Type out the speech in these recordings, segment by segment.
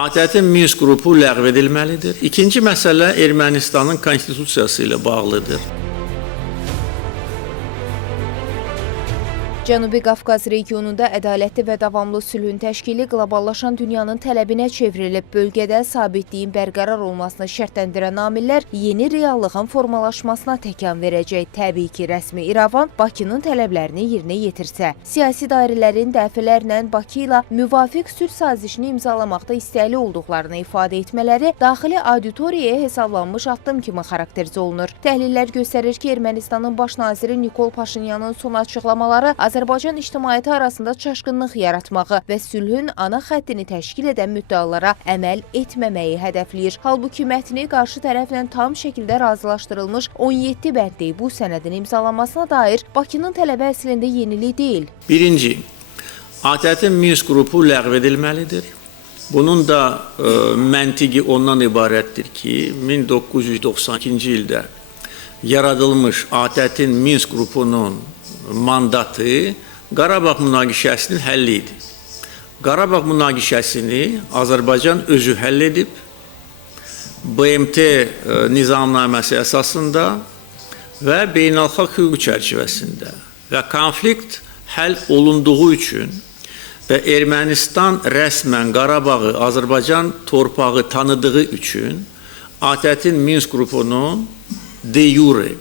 ATƏT-in Minsk qrupu ləğv edilməlidir. İkinci məsələ Ermənistanın konstitusiyası ilə bağlıdır. Cənubi Qafqaz regionunda ədalətli və davamlı sülhün təşkili qloballaşan dünyanın tələbinə çevrilib. Bölgədə sabitliyin bərqərar olmasını şərtləndirən amillər yeni reallığın formalaşmasına təkan verəcək. Təbii ki, rəsmi İrəvan Bakının tələblərini yerinə yetirsə. Siyasi dairələrin dəfələrlə Bakı ilə müvafiq sülh sazişini imzalamaqda istəkli olduqlarını ifadə etmələri daxili auditoriyaya hesablanmış addım kimi xarakterizə olunur. Təhlillər göstərir ki, Ermənistanın baş naziri Nikol Paşinyanın son açıqlamaları Azərbaycan ictimaiyyəti arasında çaşqınlıq yaratmağı və sülhün ana xəttini təşkil edən müddəalara əməl etməməyi hədəfləyir. Halbuki mətni qarşı tərəflə tam şəkildə razılaşdırılmış 17 bəndli bu sənədin imzalanmasına dair Bakının tələbi əslində yenilik deyil. Birinci, ATƏT-in Minsk qrupu ləğv edilməlidir. Bunun da məntiqi ondan ibarətdir ki, 1992-ci ildə yaradılmış ATƏT-in Minsk qrupunun mandatı Qarabağ münaqişəsinin həlli idi. Qarabağ münaqişəsini Azərbaycan özü həll edib, BMT nizamnaməsi əsasında və beynəlxalq hüquq çərçivəsində və konflikt həll olunduğu üçün və Ermənistan rəsmən Qarabağı Azərbaycan torpağı tanıdığı üçün ATƏT-in Minsk qrupunun de jure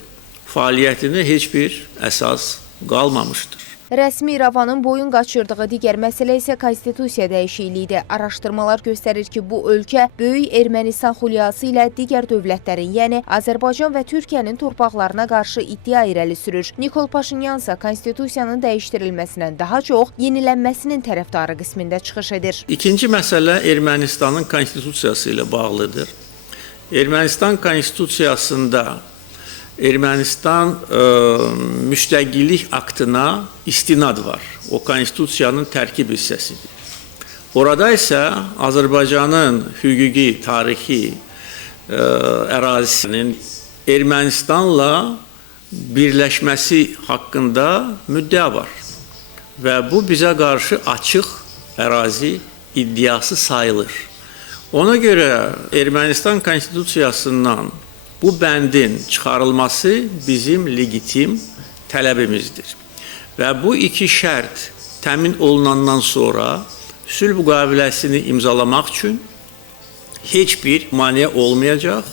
fəaliyyətini heç bir əsas qalmamışdır. Rəsmi İrəvanın boyun qaçırdığı digər məsələ isə konstitusiya dəyişikliyidir. Araşdırmalar göstərir ki, bu ölkə böyük Ermənistan xulyası ilə digər dövlətlərin, yəni Azərbaycan və Türkiyənin torpaqlarına qarşı iddia irəli sürür. Nikol Paşinyan isə konstitusiyanın dəyişdirilməsindən daha çox yenilənməsinin tərəfdarı qismində çıxış edir. İkinci məsələ Ermənistanın konstitusiyası ilə bağlıdır. Ermənistan konstitusiyasında Ermənistan müstəqillik aktına istinad var. O, konstitusiyanın tərkib hissəsidir. Orada isə Azərbaycanın hüquqi, tarixi ərazisinin Ermənistanla birləşməsi haqqında müddəa var. Və bu bizə qarşı açıq ərazi iddiası sayılır. Ona görə Ermənistan konstitusiyasından bu bəndin çıxarılması bizim legitim tələbimizdir. Və bu iki şərt təmin olunandan sonra sülh müqaviləsini imzalamaq üçün heç bir maneə olmayacaq.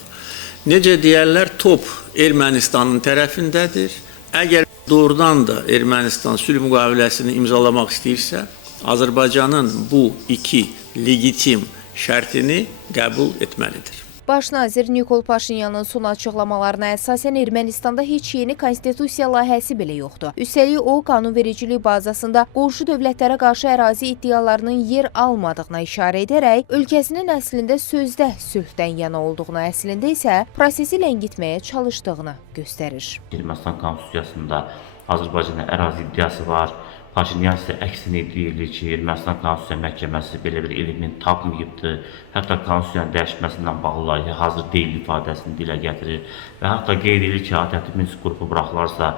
Necə deyərlər, top Ermənistanın tərəfindədir. Əgər doğrudan da Ermənistan sülh müqaviləsini imzalamaq istəyirsə, Azərbaycanın bu iki legitim şərtini qəbul etməlidir. Baş nazir Nikol Paşinyanın son açıqlamalarına əsasən Ermənistanda heç yeni konstitusiya layihəsi belə yoxdur. Üstəlik o, qanunvericilik bazasında qonşu dövlətlərə qarşı ərazi iddialarının yer almadığına işarə edərək, ölkəsinin əslində sözdə sülhdən yana olduğunu, əslində isə prosesi ləngitməyə çalışdığını göstərir. Ermənistan konstitusiyasında Azərbaycana ərazi iddiası var. Paşinyan isə əksini deyir ki, Ermənistan Konstitusiya Məhkəməsi belə bir element tapmayıbdır. Hətta konstitusiyanın dəyişməsindən bağlı layihə hazır deyil ifadəsini dilə gətirir. Və hətta qeyd edir ki, ATƏT-in Minsk qrupu buraxılarsa,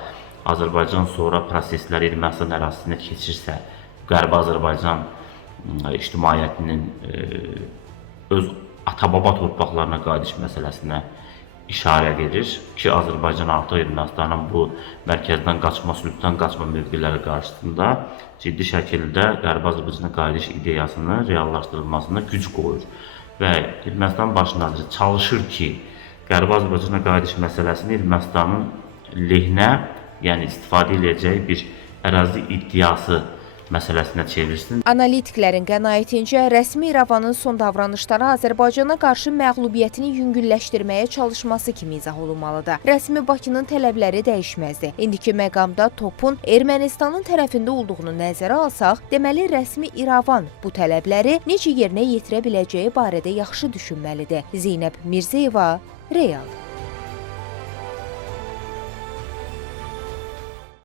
Azərbaycan sonra proseslər Ermənistan ərazisinə keçirsə, Qərbi Azərbaycan ictimaiyyətinin öz ata-baba torpaqlarına qayıdış məsələsinə işarə edir ki, Azərbaycan artıq Ermənistanın bu mərkəzdən qaçma, sülhdən qaçma mövqeləri qarşısında ciddi şəkildə Qərbi Azərbaycana qayıdış ideyasını reallaşdırılmasına güc qoyur. Və Ermənistan baş naziri çalışır ki, Qərbi Azərbaycana qayıdış məsələsini Ermənistanın lehinə, yəni istifadə edəcəyi bir ərazi iddiası məsələsinə çevirsin. Analitiklərin qənaətincə, rəsmi İrəvanın son davranışları Azərbaycana qarşı məğlubiyyətini yüngülləşdirməyə çalışması kimi izah olunmalıdır. Rəsmi Bakının tələbləri dəyişməzdir. İndiki məqamda topun Ermənistanın tərəfində olduğunu nəzərə alsaq, deməli rəsmi İrəvan bu tələbləri necə yerinə yetirə biləcəyi barədə yaxşı düşünməlidir. Zeynəb Mirzəyeva, Real.